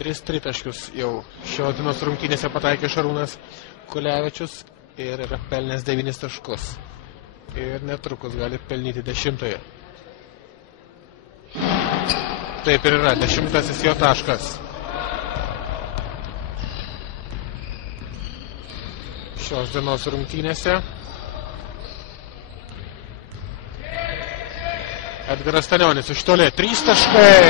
3 tritaškius jau šios dienos rungtynėse pataikė Šarūnas Kulevičius ir yra pelnęs 9 taškus. Ir netrukus gali pelnyti 10-oje. Taip ir yra, 10-asis jo taškas. Šios dienos rungtynėse. Edgaras Stanionis iš toli, 3 taškai.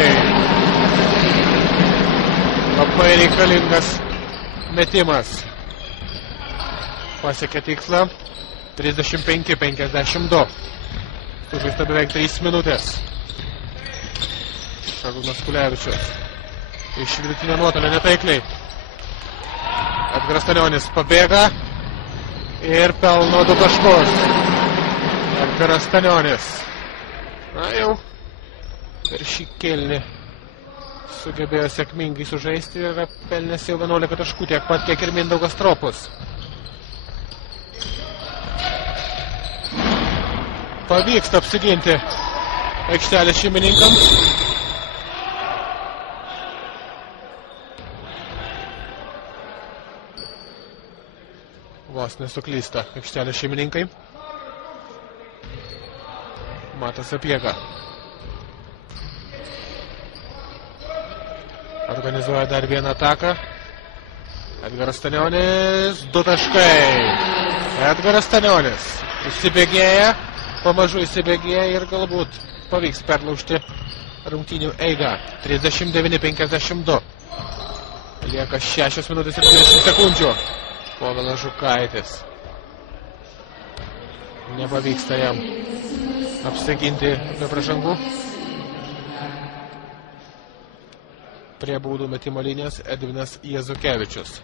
Labai reikalingas metimas. Pasiekė tikslą. 35-52. Sužaista beveik 3 minutės. Šarūnas Kulevičius. Iš vidutinio nuotolio netaikliai. Edgaras Stanionis pabėga ir pelno 2 taškus. Edgaras Stanionis. Na jau per šį kėlinį sugebėjo sėkmingai sužaisti ir yra pelnęs jau 11 taškų, tiek pat kiek ir Mindaugas Stropus. Pavyksta apsiginti aikštelės šeimininkams. Vos nesuklysta aikštelės šeimininkai. Matas Sapiega. Organizuoja dar vieną ataką. Edgaras Stanionis, 2 taškai. Edgaras Stanionis įsibėgėja, pamažu įsibėgėja ir galbūt pavyks perlaužti rungtynių eigą. 39-52. Lieka 6 minutės ir 20 sekundžių. Povilas Žukaitis. Nepavyksta jam apsiginti be pražangų. Prie baudų metimo linijos Edvinas Jazukevičius.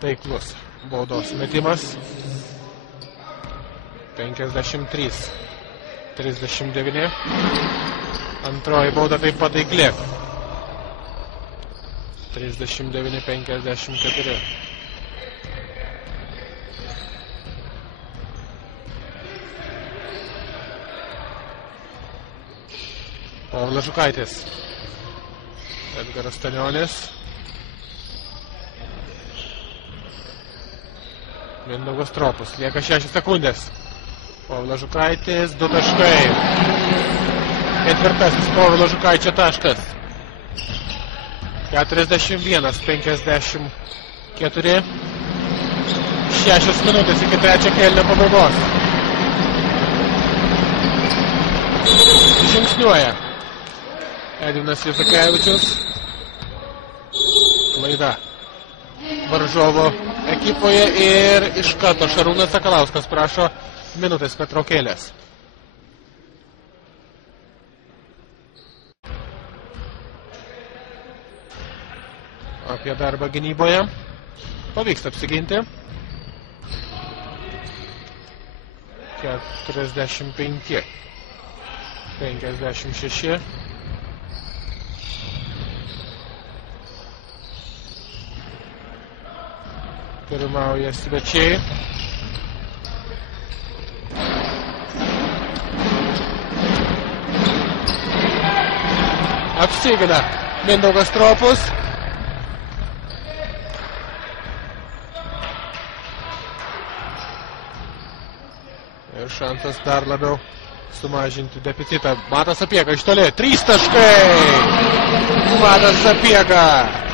Taiklus baudos metimas. 53-39. Antroji bauda taip pat taikli. 39-54. Povilas Žukaitis. Edgaras Stanionis. Mindaugas Stropus. Lieka 6 sekundės. Povilas Žukaitis, 2 taškai. Ketvirtasis Povilo Žukaičio taškas. 41-54. 6 minutės iki 3 kėlinio pabaigos. Žingsniuoja Edvinas Jazukevičius. Klaida varžovo ekipoje ir iš karto Šarūnas Sakalauskas prašo minutės pertraukėlės. Apie darbą gynyboje. Pavyksta apsiginti. 45-56. Pirmauja svečiai. Apsigina Mindaugas Stropus. Ir šansas dar labiau sumažinti deficitą. Matas Sapiega iš toli. 3 taškai. Matas Sapiega.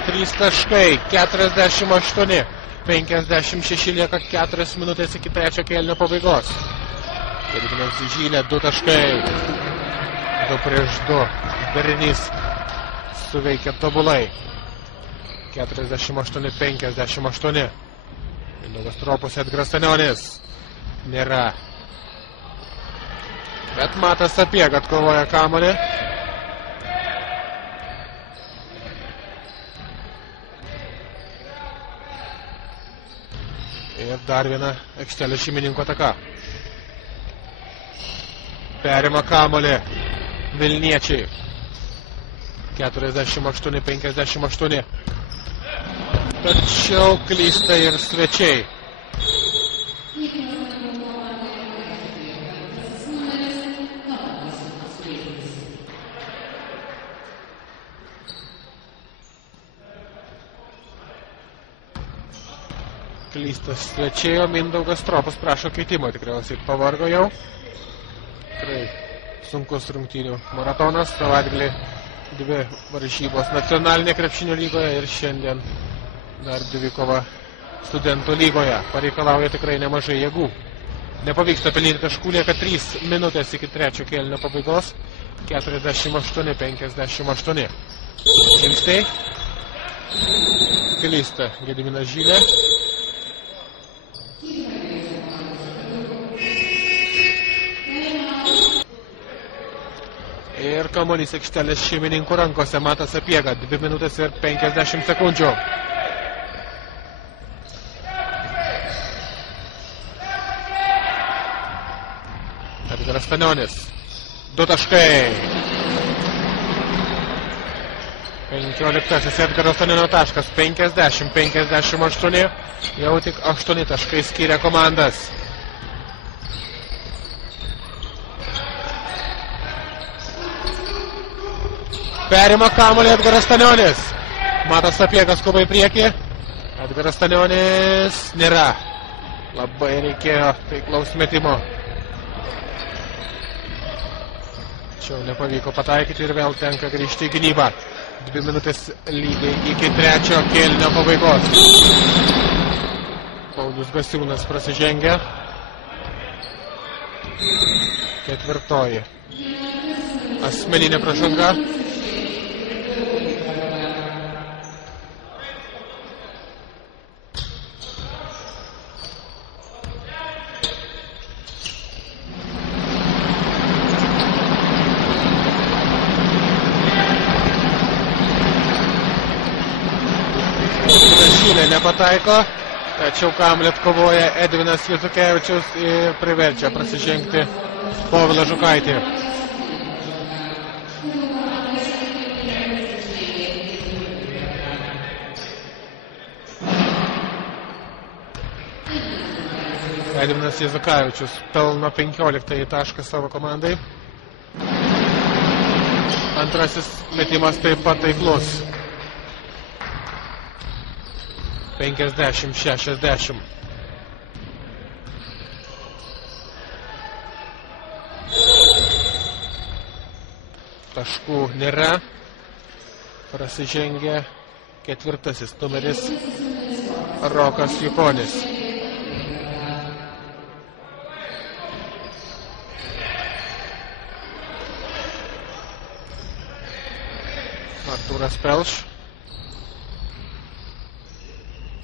3 taškai. 48-56. Lieka 4 minutės iki 3 kėlinio pabaigos. Gediminas Žylė. 2 taškai. 2-2. Darinys suveikia tobulai. 48-58. Mindaugas Stropus, Edgaras Stanionis. Nėra. Bet Matas Sapiega atkovoja kamuolį. Ir dar viena aikštelės šeimininko ataka. Perima kamuolį Vilniečiai. 48-58. Tačiau klysta ir svečiai. klystas svečiai, o Mindaugas Stropas prašo keitimo, tikriausiai pavargo jau. Tikrai sunkus rungtynių maratonas, savaitgalį 2 varžybos nacionalinė krepšinio lygoje ir šiandien dar 2 kova studentų lygoje. Pareikalauja tikrai nemažai jėgų. Nepavyksta pelnyti taškų, lieka 3 minutės iki 3 kėlinio pabaigos. 48-58. Žingsniai. Klysta Gediminas Žylė. Ir kamuolys aikštelės šeimininkų rankose. Matas Sapiega. 2 minutės ir 50 sekundžių. Edgaras Stanionis. 2 taškai. 15 Edgaro Stanionio taškas. 50-58. Jau tik 8 taškai skiria komandas. Perima kamuolį Edgaras Stanionis. Matas Sapiegas skuba į priekį. Edgaras Stanionis nėra. Labai reikėjo taiklaus metimo. Tačiau nepavyko pataikyti ir vėl tenka grįžti į gynybą. 2 minutės lygiai iki 3 kėlinio pabaigos. Paulius Gasiūnas prasižengia. 4. Asmeninė pražanga. Nepataiko, tačiau kamuolį atkovoja Edvinas Jasukevičius ir priverčia prasižengti Povilą Žukaitį. Edvinas Jasukevičius pelno 15 tašką savo komandai. Antrasis metimas taip pat taiklus. 50-60. Taškų nėra. Prasižengia 4 numeris Rokas Jukonis. Artūras Pelš.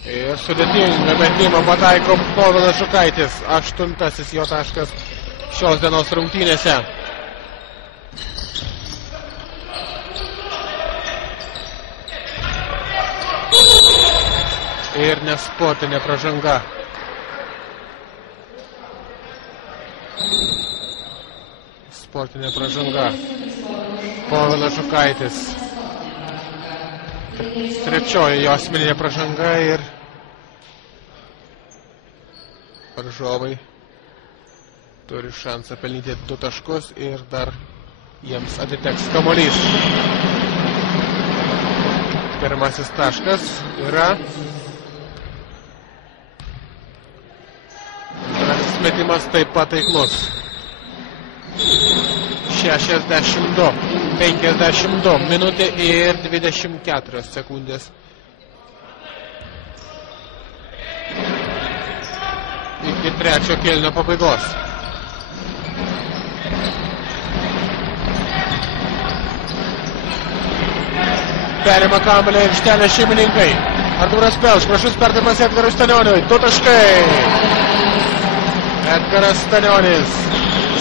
Ir sudėtingą metimą pataiko Povilas Žukaitis. 8 jo taškas šios dienos rungtynėse. Ir nesportinė pražanga. Sportinė pražanga. Povilas Žukaitis. 3 jo asmeninė pražanga ir varžovai turi šansą pelnyti 2 taškus ir dar jiems atiteks kamuolys. Pirmasis taškas yra antrasis metimas taip pat taiklus. 62 minutė ir 24 sekundės. Iki 3 kėlinio pabaigos. Perima kamuolį aikštelės šeimininkai. Artūras Pelš, prašus perdavimas Edgarui Stanioniui. 2 taškai. Edgaras Stanionis.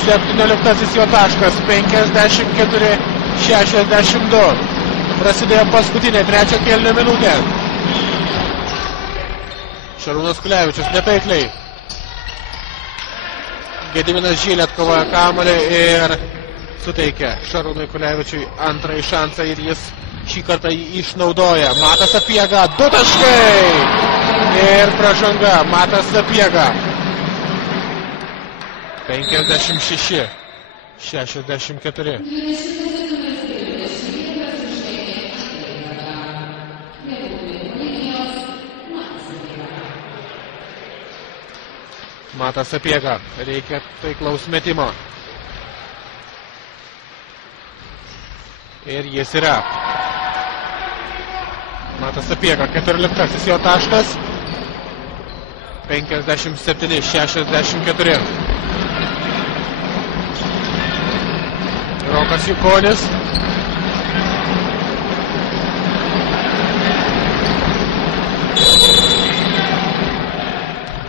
17 jo taškas. 54-62. Prasidėjo paskutinė 3 kėlinio minutė. Šarūnas Kulevičius netaikliai. Gediminas Žylė atkovoja kamuolį ir suteikia Šarūnui Kulevičiui antrąjį šansą ir jis šį kartą jį išnaudoja. Matas Sapiega, 2 taškai ir pražanga. Matas Sapiega. 56-64. Matas Sapiega. Reikia taiklaus metimo. Ir jis yra. Matas Sapiega, 14 jo taškas. 57-64. Rokas Jukonis.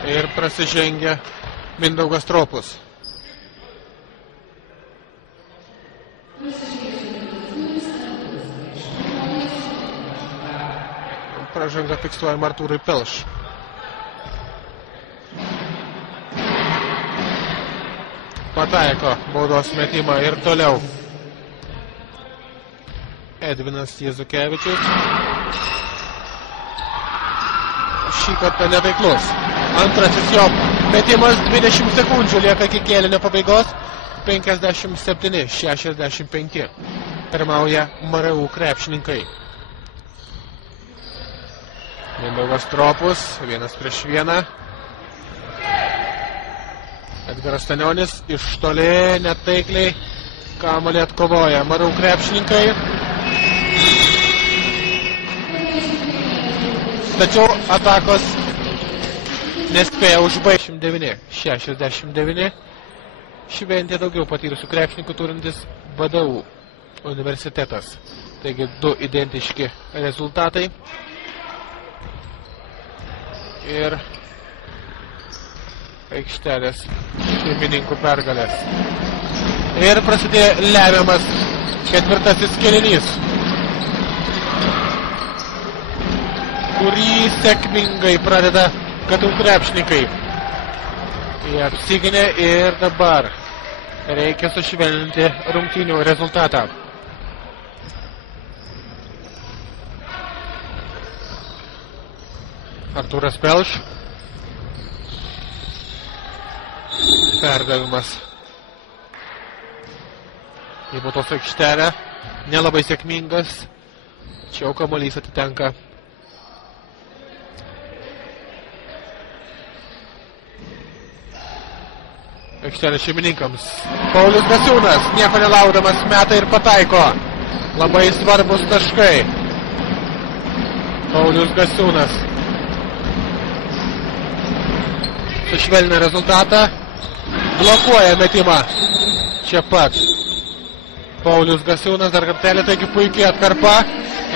Ir prasižengia Mindaugas Stropus. Pražanga fiksuojama Artūrui Pelš. Pataiko baudos metimą ir toliau. Edvinas Jezukevičius. Šį kartą netaiklus. Antrasis jo metimas, 20 sekundžių lieka iki kėlinio pabaigos. 57-65. Pirmauja MRU krepšininkai. Mindaugas Stropus, 1-1. Edgaras Stanionis iš toli netaikliai kamuolį atkovoja MRU krepšininkai. Tačiau atakos nespėja užbaigti. 69-69. Šventė daugiau patyrusių krepšininkų turintis VDU universitetas. Taigi 2 identiški rezultatai. Ir aikštelės šeimininkų pergalės. Ir prasidėjo lemiamas 4. kėlinys, kurį sėkmingai pradeda KTU krepšininkai. Jie apsiginė ir dabar reikia sušvelninti rungtynių rezultatą. Artūras Pelš. Perdavimas į baudos aikštelę. Nelabai sėkmingas. Tačiau kamuolys atitenka aikštelės šeimininkams. Paulius Gasiūnas, nieko nelaudamas, meta ir pataiko. Labai svarbus taškai. Paulius Gasiūnas sušvelnina rezultatą. Blokuoja metimą. Čia pat. Paulius Gasiūnas dar kartelį, taigi puikiai atkarpa.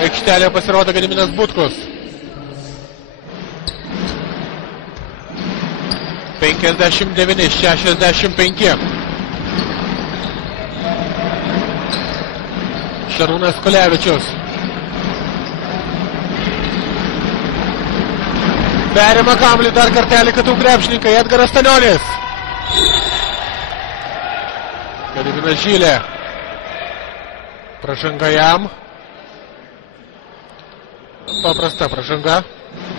Aikštelėje pasirodo Gediminas Butkus. 59-65. Šarūnas Kulevičius. Perima kamuolį dar kartelį KTU krepšininkai. Edgaras Stanionis. Gediminas Žylė. Pražanga jam. Paprasta pražanga.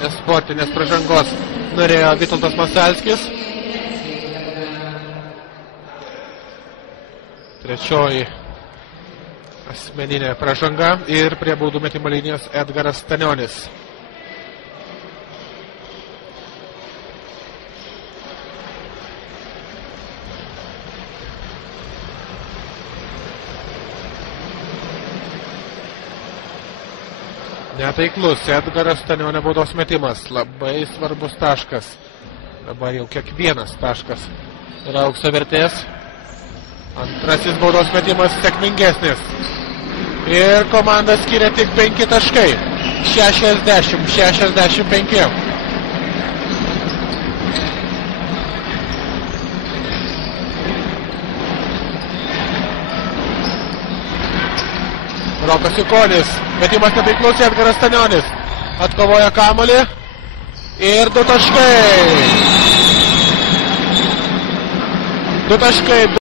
Nesportinės pražangos norėjo Vitoldas Masalskis. Trečioji asmeninė pražanga ir prie baudų metimo linijos Edgaras Stanionis. Netaiklus Edgaras Stanionio baudos metimas. Labai svarbus taškas. Dabar jau kiekvienas taškas yra aukso vertės. Antrasis baudos metimas sėkmingesnis. Ir komanda skiria tik 5 taškai. 60-65. Rokas Jukonis. Metimas netaiklus, Edgaras Stanionis. Atkovoja kamuolį. Ir 2 taškai. 2 taškai.